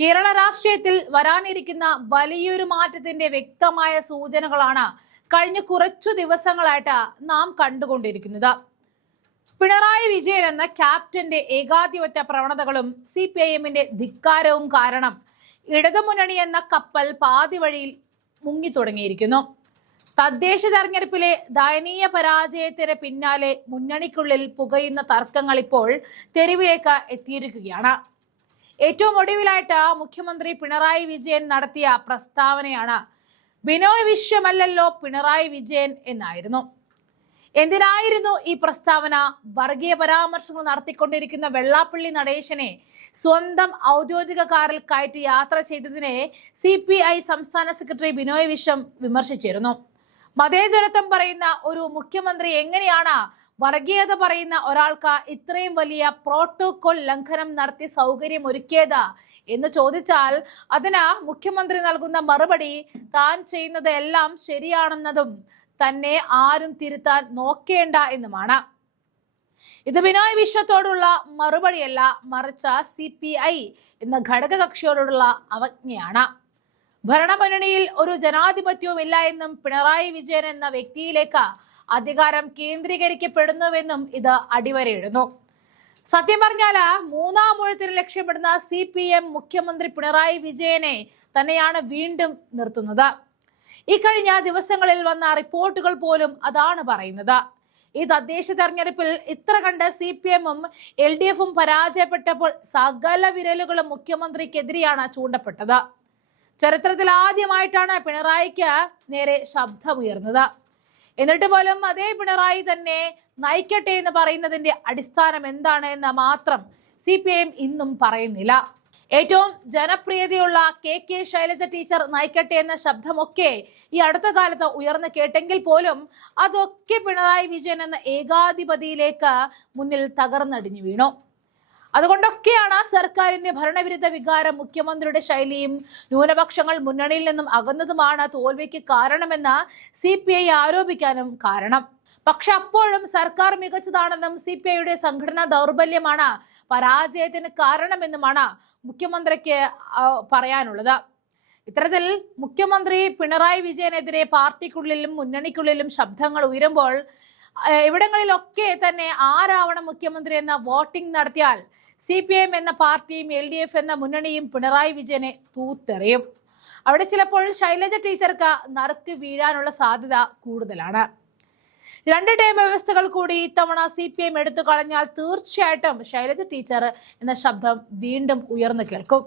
കേരള രാഷ്ട്രീയത്തിൽ വരാനിരിക്കുന്ന വലിയൊരു മാറ്റത്തിന്റെ വ്യക്തമായ സൂചനകളാണ് കഴിഞ്ഞ കുറച്ചു ദിവസങ്ങളായിട്ട് നാം കണ്ടുകൊണ്ടിരിക്കുന്നത്. പിണറായി വിജയൻ എന്ന ക്യാപ്റ്റന്റെ ഏകാധിപത്യ പ്രവണതകളും സി പി ഐ എമ്മിന്റെ ധിക്കാരവും കാരണം ഇടതുമുന്നണി എന്ന കപ്പൽ പാതി വഴിയിൽ മുങ്ങി തുടങ്ങിയിരിക്കുന്നു. തദ്ദേശ തെരഞ്ഞെടുപ്പിലെ ദയനീയ പരാജയത്തിന് പിന്നാലെ മുന്നണിക്കുള്ളിൽ പുകയുന്ന തർക്കങ്ങൾ ഇപ്പോൾ തെരുവിലേക്ക് എത്തിയിരിക്കുകയാണ്. ഏറ്റവും ഒടുവിലായിട്ട് മുഖ്യമന്ത്രി പിണറായി വിജയൻ നടത്തിയ പ്രസ്താവനയാണ് ബിനോയ് വിശ്വമല്ലല്ലോ പിണറായി വിജയൻ എന്നായിരുന്നു. എന്തിനായിരുന്നു ഈ പ്രസ്താവന? വർഗീയ പരാമർശങ്ങൾ നടത്തിക്കൊണ്ടിരിക്കുന്ന വെള്ളാപ്പള്ളി നടേശനെ സ്വന്തം ഔദ്യോഗിക കാറിൽ കയറ്റി യാത്ര ചെയ്തതിനെ സി പി ഐ സംസ്ഥാന സെക്രട്ടറി ബിനോയ് വിശ്വം വിമർശിച്ചിരുന്നു. മതേതരത്വം പറയുന്ന ഒരു മുഖ്യമന്ത്രി എങ്ങനെയാണ് വർഗീയത പറയുന്ന ഒരാൾക്ക് ഇത്രയും വലിയ പ്രോട്ടോകോൾ ലംഘനം നടത്തി സൗകര്യം ഒരുക്കിയത് എന്ന് ചോദിച്ചാൽ അതിന് മുഖ്യമന്ത്രി നൽകുന്ന മറുപടി താൻ ചെയ്യുന്നത് എല്ലാം ശരിയാണെന്നതും തന്നെ ആരും തിരുത്താൻ നോക്കേണ്ട എന്നുമാണ്. ഇത് ബിനോയ് വിശ്വത്തോടുള്ള മറുപടിയല്ല മറിച്ച് സി പി ഐ എന്ന ഘടകകക്ഷിയോടുള്ള അവജ്ഞയാണ്. ഭരണമുന്നണിയിൽ ഒരു ജനാധിപത്യവും ഇല്ല എന്നും പിണറായി വിജയൻ എന്ന വ്യക്തിയിലേക്ക് അധികാരം കേന്ദ്രീകരിക്കപ്പെടുന്നുവെന്നും ഇത് അടിവരയിടുന്നു. സത്യം പറഞ്ഞാൽ മൂന്നാം ഊഴത്തിന് ലക്ഷ്യപ്പെടുന്ന സി പി എം മുഖ്യമന്ത്രി പിണറായി വിജയനെ തന്നെയാണ് വീണ്ടും നിർത്തുന്നത്. ഇക്കഴിഞ്ഞ ദിവസങ്ങളിൽ വന്ന റിപ്പോർട്ടുകൾ പോലും അതാണ് പറയുന്നത്. ഈ തദ്ദേശ തെരഞ്ഞെടുപ്പിൽ ഇത്ര കണ്ട് സി പി എമ്മും എൽ ഡി എഫും പരാജയപ്പെട്ടപ്പോൾ സകല വിരലുകളും മുഖ്യമന്ത്രിക്കെതിരെയാണ് ചൂണ്ടപ്പെട്ടത്. ചരിത്രത്തിൽ ആദ്യമായിട്ടാണ് പിണറായിക്ക് നേരെ ശബ്ദമുയർന്നത്. എന്നിട്ട് പോലും അതേ പിണറായി തന്നെ നയിക്കട്ടെ എന്ന് പറയുന്നതിന്റെ അടിസ്ഥാനം എന്താണ് എന്ന് മാത്രം സി പി ഐ എം ഇന്നും പറയുന്നില്ല. ഏറ്റവും ജനപ്രിയതയുള്ള കെ കെ ശൈലജ ടീച്ചർ നയിക്കട്ടെ എന്ന ശബ്ദമൊക്കെ ഈ അടുത്ത കാലത്ത് ഉയർന്നു കേട്ടെങ്കിൽ പോലും അതൊക്കെ പിണറായി വിജയൻ എന്ന ഏകാധിപതിയിലേക്ക് മുന്നിൽ തകർന്നടിഞ്ഞു വീണു. അതുകൊണ്ടൊക്കെയാണ് സർക്കാരിന്റെ ഭരണവിരുദ്ധ വികാരം മുഖ്യമന്ത്രിയുടെ ശൈലിയും ന്യൂനപക്ഷങ്ങൾ മുന്നണിയിൽ നിന്നും അകന്നതുമാണ് തോൽവിക്ക് കാരണമെന്ന് സി പി ഐ ആരോപിക്കാനും കാരണം. പക്ഷെ അപ്പോഴും സർക്കാർ മികച്ചതാണെന്നും സി പി ഐയുടെ സംഘടനാ ദൗർബല്യമാണ് പരാജയത്തിന് കാരണമെന്നുമാണ് മുഖ്യമന്ത്രിക്ക് പറയാനുള്ളത്. ഇത്തരത്തിൽ മുഖ്യമന്ത്രി പിണറായി വിജയനെതിരെ പാർട്ടിക്കുള്ളിലും മുന്നണിക്കുള്ളിലും ശബ്ദങ്ങൾ ഉയരുമ്പോൾ ഇവിടങ്ങളിലൊക്കെ തന്നെ ആരാവണം മുഖ്യമന്ത്രി എന്ന വോട്ടിംഗ് നടത്തിയാൽ സി പി എം എന്ന പാർട്ടിയും എൽ ഡി എഫ് എന്ന മുന്നണിയും പിണറായി വിജയനെ തൂത്തെറിയും. അവിടെ ചിലപ്പോൾ ശൈലജ ടീച്ചർക്ക് നറുക്ക് വീഴാനുള്ള സാധ്യത കൂടുതലാണ്. രണ്ട് ടൈം വ്യവസ്ഥകൾ കൂടി ഇത്തവണ സി പി എം എടുത്തു കളഞ്ഞാൽ തീർച്ചയായിട്ടും ശൈലജ ടീച്ചർ എന്ന ശബ്ദം വീണ്ടും ഉയർന്നു കേൾക്കും.